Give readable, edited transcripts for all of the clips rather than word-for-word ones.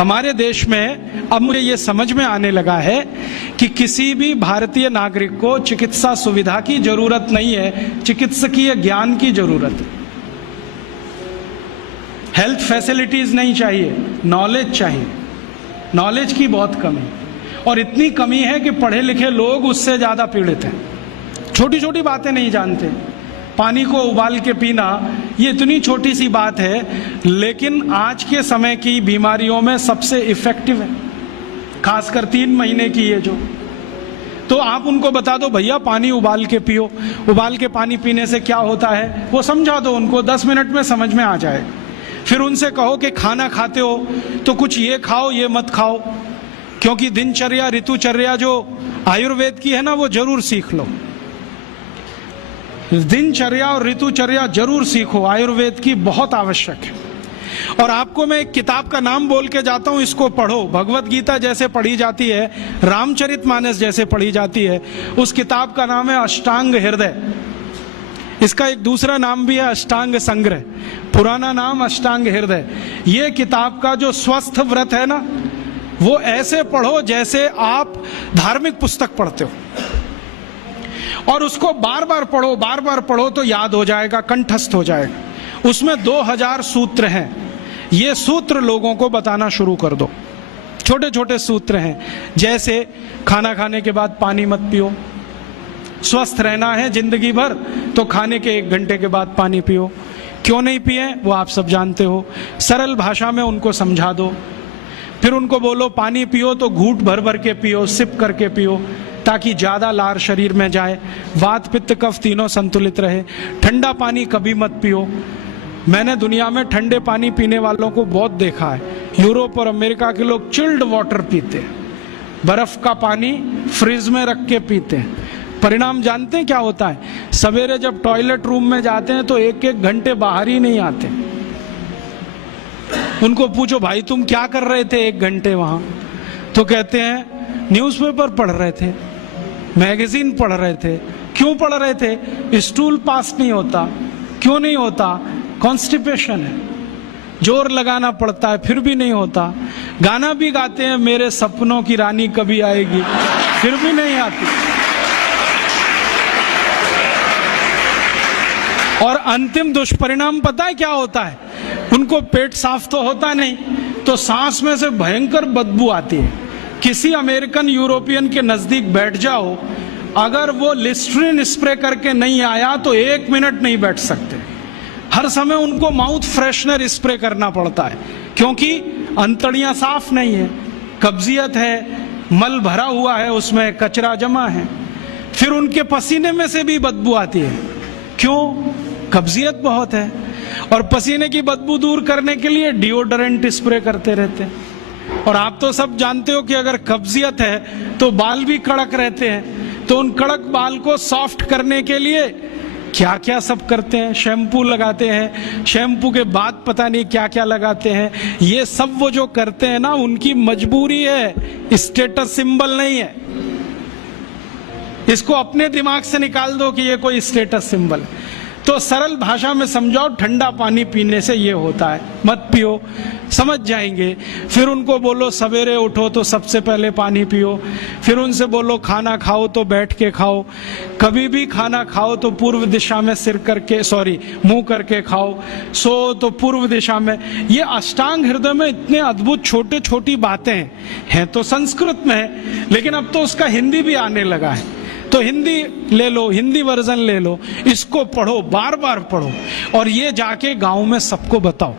हमारे देश में अब मुझे ये समझ में आने लगा है कि किसी भी भारतीय नागरिक को चिकित्सा सुविधा की जरूरत नहीं है, चिकित्सकीय ज्ञान की जरूरत है। हेल्थ फैसिलिटीज नहीं चाहिए, नॉलेज चाहिए। नॉलेज की बहुत कमी, और इतनी कमी है कि पढ़े लिखे लोग उससे ज्यादा पीड़ित हैं। छोटी छोटी बातें नहीं जानते। पानी को उबाल के पीना, ये इतनी छोटी सी बात है, लेकिन आज के समय की बीमारियों में सबसे इफेक्टिव है, खासकर 3 महीने की ये जो। तो आप उनको बता दो भैया पानी उबाल के पियो, उबाल के पानी पीने से क्या होता है वो समझा दो उनको, 10 मिनट में समझ में आ जाए। फिर उनसे कहो कि खाना खाते हो तो कुछ ये खाओ ये मत खाओ, क्योंकि दिनचर्या ऋतुचर्या जो आयुर्वेद की है ना, वो जरूर सीख लो। दिनचर्या और ऋतुचर्या जरूर सीखो, आयुर्वेद की बहुत आवश्यक है। और आपको मैं एक किताब का नाम बोल के जाता हूं, इसको पढ़ो। भगवत गीता जैसे पढ़ी जाती है, रामचरितमानस जैसे पढ़ी जाती है, उस किताब का नाम है अष्टांग हृदय। इसका एक दूसरा नाम भी है अष्टांग संग्रह, पुराना नाम अष्टांग हृदय। ये किताब का जो स्वस्थ व्रत है ना, वो ऐसे पढ़ो जैसे आप धार्मिक पुस्तक पढ़ते हो, और उसको बार बार पढ़ो तो याद हो जाएगा, कंठस्थ हो जाएगा। उसमें 2000 सूत्र हैं। ये सूत्र लोगों को बताना शुरू कर दो। छोटे छोटे सूत्र हैं, जैसे खाना खाने के बाद पानी मत पियो, स्वस्थ रहना है जिंदगी भर तो खाने के 1 घंटे के बाद पानी पियो। क्यों नहीं पिए वो आप सब जानते हो, सरल भाषा में उनको समझा दो। फिर उनको बोलो पानी पियो तो घूंट भर भर के पियो, सिप करके पियो, ताकि ज्यादा लार शरीर में जाए, वात पित्त कफ तीनों संतुलित रहे। ठंडा पानी कभी मत पियो। मैंने दुनिया में ठंडे पानी पीने वालों को बहुत देखा है। यूरोप और अमेरिका के लोग चिल्ड वाटर पीते हैं, बर्फ का पानी फ्रिज में रख के पीते हैं। परिणाम जानते हैं क्या होता है? सवेरे जब टॉयलेट रूम में जाते हैं तो 1-1 घंटे बाहर ही नहीं आते। उनको पूछो भाई तुम क्या कर रहे थे 1 घंटे वहां? तो कहते हैं न्यूज़पेपर पढ़ रहे थे, मैगजीन पढ़ रहे थे। क्यों पढ़ रहे थे? स्टूल पास नहीं होता। क्यों नहीं होता? कॉन्स्टिपेशन है, जोर लगाना पड़ता है फिर भी नहीं होता। गाना भी गाते हैं मेरे सपनों की रानी कभी आएगी, फिर भी नहीं आती। और अंतिम दुष्परिणाम पता है क्या होता है? उनको पेट साफ तो होता नहीं, तो सांस में से भयंकर बदबू आती है। किसी अमेरिकन यूरोपियन के नजदीक बैठ जाओ, अगर वो लिस्ट्रीन स्प्रे करके नहीं आया तो 1 मिनट नहीं बैठ सकते। हर समय उनको माउथ फ्रेशनर स्प्रे करना पड़ता है, क्योंकि अंतड़ियां साफ नहीं है, कब्जियत है, मल भरा हुआ है, उसमें कचरा जमा है। फिर उनके पसीने में से भी बदबू आती है। क्यों? कब्जियत बहुत है। और पसीने की बदबू दूर करने के लिए डिओडोरेंट स्प्रे करते रहते हैं। और आप तो सब जानते हो कि अगर कब्जियत है तो बाल भी कड़क रहते हैं, तो उन कड़क बाल को सॉफ्ट करने के लिए क्या क्या सब करते हैं। शैम्पू लगाते हैं, शैम्पू के बाद पता नहीं क्या क्या लगाते हैं। ये सब वो जो करते हैं ना, उनकी मजबूरी है, स्टेटस सिंबल नहीं है। इसको अपने दिमाग से निकाल दो कि ये कोई स्टेटस सिंबल है। तो सरल भाषा में समझाओ, ठंडा पानी पीने से ये होता है, मत पियो, समझ जाएंगे। फिर उनको बोलो सवेरे उठो तो सबसे पहले पानी पियो। फिर उनसे बोलो खाना खाओ तो बैठ के खाओ, कभी भी खाना खाओ तो पूर्व दिशा में मुंह करके खाओ, सो तो पूर्व दिशा में। ये अष्टांग हृदय में इतने अद्भुत छोटे छोटी बातें हैं तो संस्कृत में है, लेकिन अब तो उसका हिंदी भी आने लगा है। तो हिंदी ले लो, हिंदी वर्जन ले लो, इसको पढ़ो, बार बार पढ़ो, और ये जाके गांव में सबको बताओ।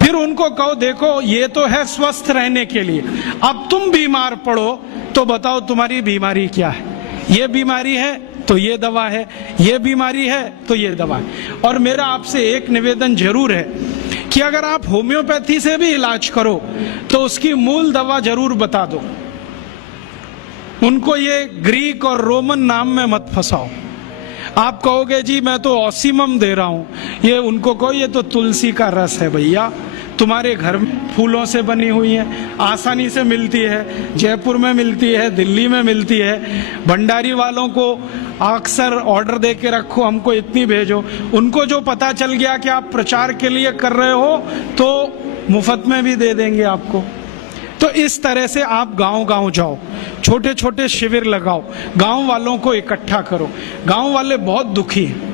फिर उनको कहो देखो ये तो है स्वस्थ रहने के लिए, अब तुम बीमार पड़ो तो बताओ तुम्हारी बीमारी क्या है। ये बीमारी है तो ये दवा है, ये बीमारी है तो ये दवा है। और मेरा आपसे एक निवेदन जरूर है कि अगर आप होम्योपैथी से भी इलाज करो तो उसकी मूल दवा जरूर बता दो। उनको ये ग्रीक और रोमन नाम में मत फंसाओ। आप कहोगे जी मैं तो ऑसिमम दे रहा हूं, ये उनको कहो ये तो तुलसी का रस है भैया, तुम्हारे घर में फूलों से बनी हुई है, आसानी से मिलती है, जयपुर में मिलती है, दिल्ली में मिलती है। भंडारी वालों को अक्सर ऑर्डर दे के रखो, हमको इतनी भेजो। उनको जो पता चल गया कि आप प्रचार के लिए कर रहे हो तो मुफ्त में भी दे देंगे आपको। तो इस तरह से आप गांव गांव जाओ, छोटे छोटे शिविर लगाओ, गांव वालों को इकट्ठा करो। गांव वाले बहुत दुखी हैं,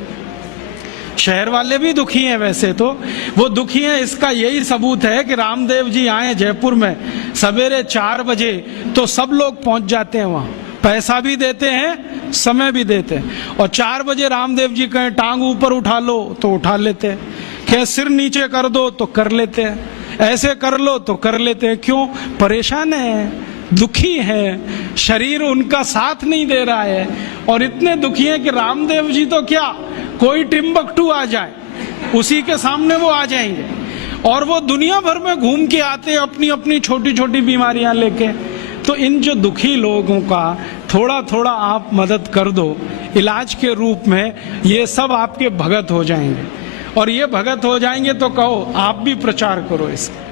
शहर वाले भी दुखी हैं, वैसे तो वो दुखी हैं। इसका यही सबूत है कि रामदेव जी आए जयपुर में सवेरे 4 बजे तो सब लोग पहुंच जाते हैं वहां, पैसा भी देते हैं, समय भी देते हैं। और 4 बजे रामदेव जी कहें टांग ऊपर उठा लो तो उठा लेते हैं, कहें सिर नीचे कर दो तो कर लेते हैं, ऐसे कर लो तो कर लेते हैं। क्यों? परेशान है, दुखी है, शरीर उनका साथ नहीं दे रहा है। और इतने दुखी हैं कि रामदेव जी तो क्या, कोई टिम्बकटू आ जाए उसी के सामने वो आ जाएंगे। और वो दुनिया भर में घूम के आते हैं अपनी अपनी छोटी छोटी बीमारियां लेके। तो इन जो दुखी लोगों का थोड़ा थोड़ा आप मदद कर दो इलाज के रूप में, ये सब आपके भगत हो जाएंगे। और ये भगत हो जाएंगे तो कहो आप भी प्रचार करो इसका,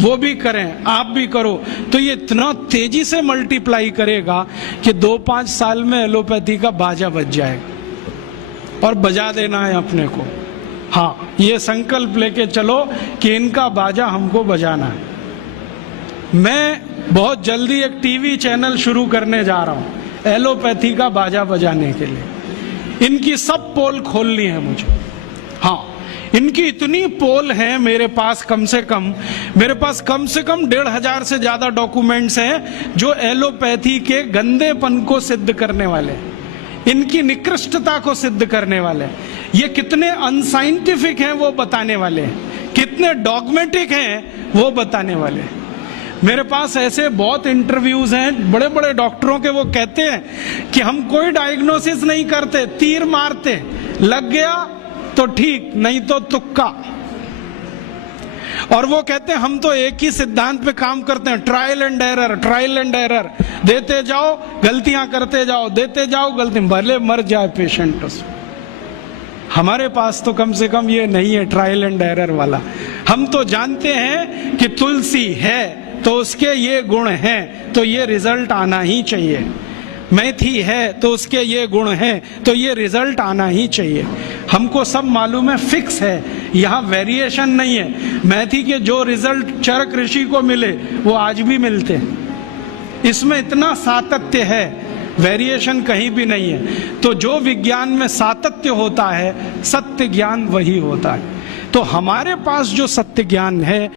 वो भी करें, आप भी करो, तो ये इतना तेजी से मल्टीप्लाई करेगा कि 2-5 साल में एलोपैथी का बाजा बज जाएगा। और बजा देना है अपने को। हाँ, ये संकल्प लेके चलो कि इनका बाजा हमको बजाना है। मैं बहुत जल्दी एक टीवी चैनल शुरू करने जा रहा हूं एलोपैथी का बाजा बजाने के लिए। इनकी सब पोल खोलनी है मुझे। हाँ, इनकी इतनी पोल है मेरे पास, कम से कम 1,500 से ज्यादा डॉक्यूमेंट्स हैं जो एलोपैथी के गंदेपन को सिद्ध करने वाले, इनकी निकृष्टता को सिद्ध करने वाले, ये कितने अनसाइंटिफिक हैं वो बताने वाले हैं, कितने डॉगमेटिक हैं वो बताने वाले हैं। मेरे पास ऐसे बहुत इंटरव्यूज हैं बड़े बड़े डॉक्टरों के, वो कहते हैं कि हम कोई डायग्नोसिस नहीं करते, तीर मारते, लग गया तो ठीक, नहीं तो तुक्का। और वो कहते हैं हम तो एक ही सिद्धांत पे काम करते हैं, trial and error, trial and error, देते जाओ गलतियां करते जाओ, देते जाओ गलती, भले मर जाए पेशेंट उसमें। हमारे पास तो कम से कम ये नहीं है ट्रायल एंड एरर वाला। हम तो जानते हैं कि तुलसी है तो उसके ये गुण हैं तो ये रिजल्ट आना ही चाहिए, मेथी है तो उसके ये गुण हैं तो ये रिजल्ट आना ही चाहिए। हमको सब मालूम है, फिक्स है, यहाँ वेरिएशन नहीं है। मेथी के जो रिजल्ट चरक ऋषि को मिले वो आज भी मिलते हैं। इसमें इतना सातत्य है, वेरिएशन कहीं भी नहीं है। तो जो विज्ञान में सातत्य होता है, सत्य ज्ञान वही होता है। तो हमारे पास जो सत्य ज्ञान है